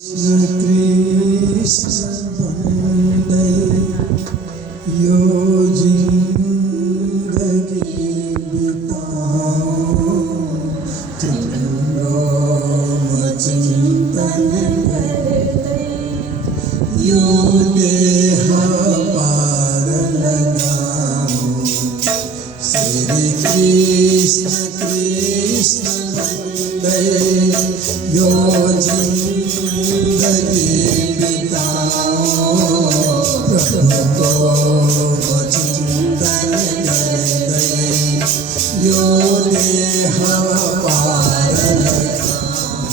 कृष्ण बंदे यो जिंदगी बिताओ तिरंगों चिंतन करते यो देह पार लगाओ श्री कृष्ण कृष्ण बंदे यो जिंदगी बिताओ प्रभु को चिंतन करते यो देह पार लगाओ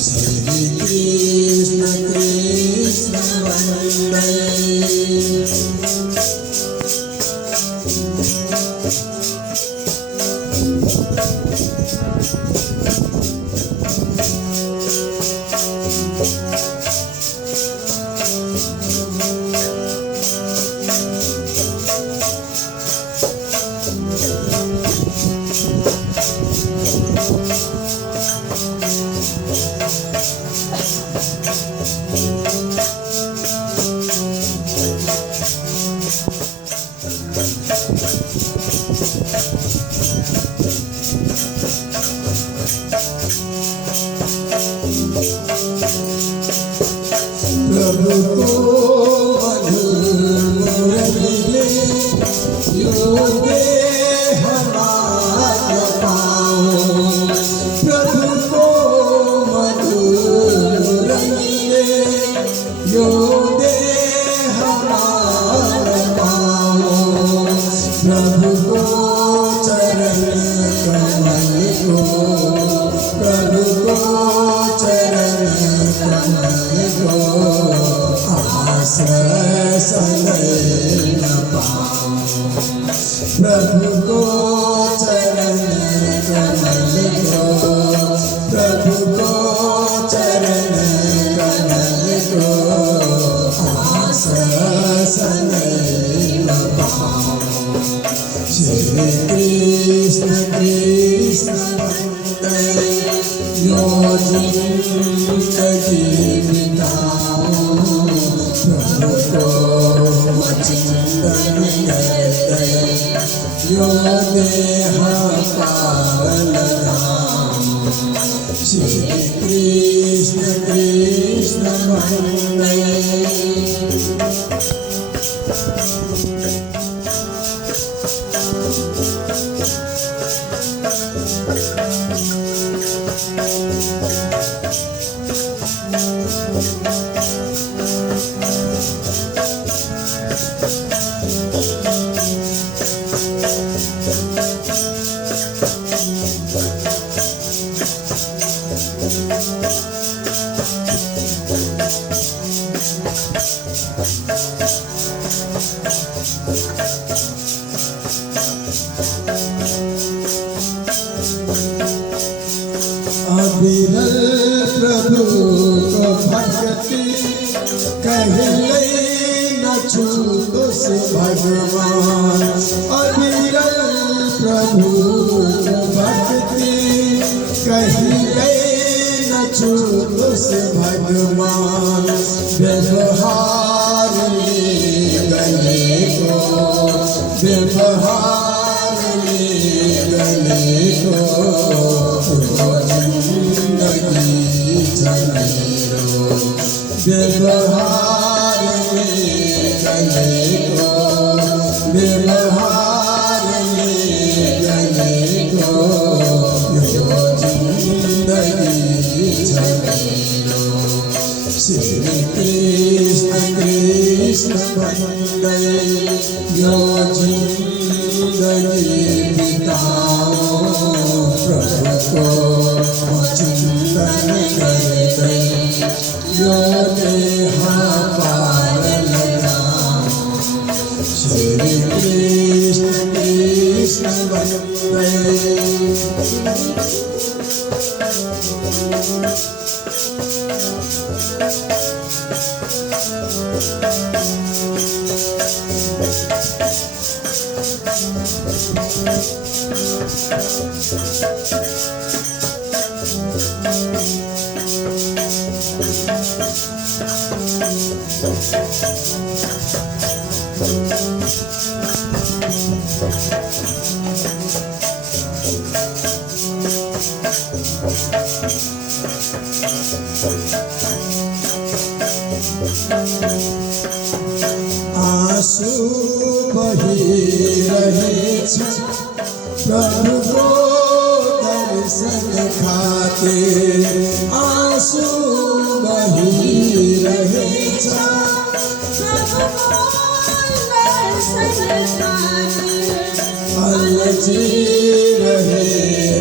श्री कृष्ण कृष्ण वंदे प्रभु को मधुर मुरली यो देह मात पाओ प्रभु को मधुर मुरली यो देह मात पाओ प्रभु को चरण कमल को प्रभु को चरण कमल को सदैव पाओ प्रभु को चरण कमल को प्रभु को चरण कमल को सदैव पाओ श्री कृष्ण कृष्ण वंदे यो जिंदगी बिताओ प्रभु को चिंतन करते यो देह पार लगाओ श्री कृष्ण कृष्ण वंदे अविरल प्रभु को भक्ति कहले न छूटो से भगवान अविरल प्रभु को भक्ति कहले न छूटो से भगवान व्यवहार ले गले को व्यवहार ले गले को जिंदगी चलेरो व्यवहार में गले को व्यवहार में गले को यो जिंदगी चलेरो श्री कृष्ण कृष्ण वंदे यो जिंदगी बिताओ प्रभु को चिंतन करते यो देह पार लगाओ श्री कृष्ण कृष्ण वंदे आंसू बही रहे छे प्रभु को दर्शन खातिर आंसू बही रहे छे अलजी रहे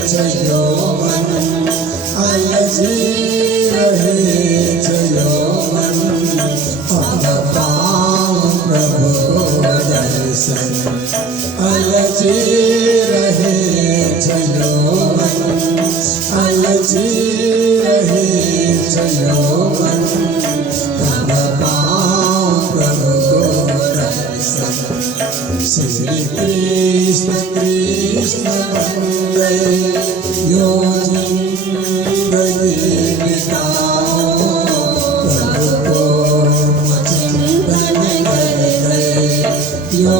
छे यौवन अलजी रहे छे यौवन प्रभु दर्शन अलजी रहे छे यौवन अलजी रहे छे यौवन प्रभु दर्शन श्री कृष्ण कृष्ण वंदे यो जिंदगी बिताओ प्रभु को चिंतन कर यो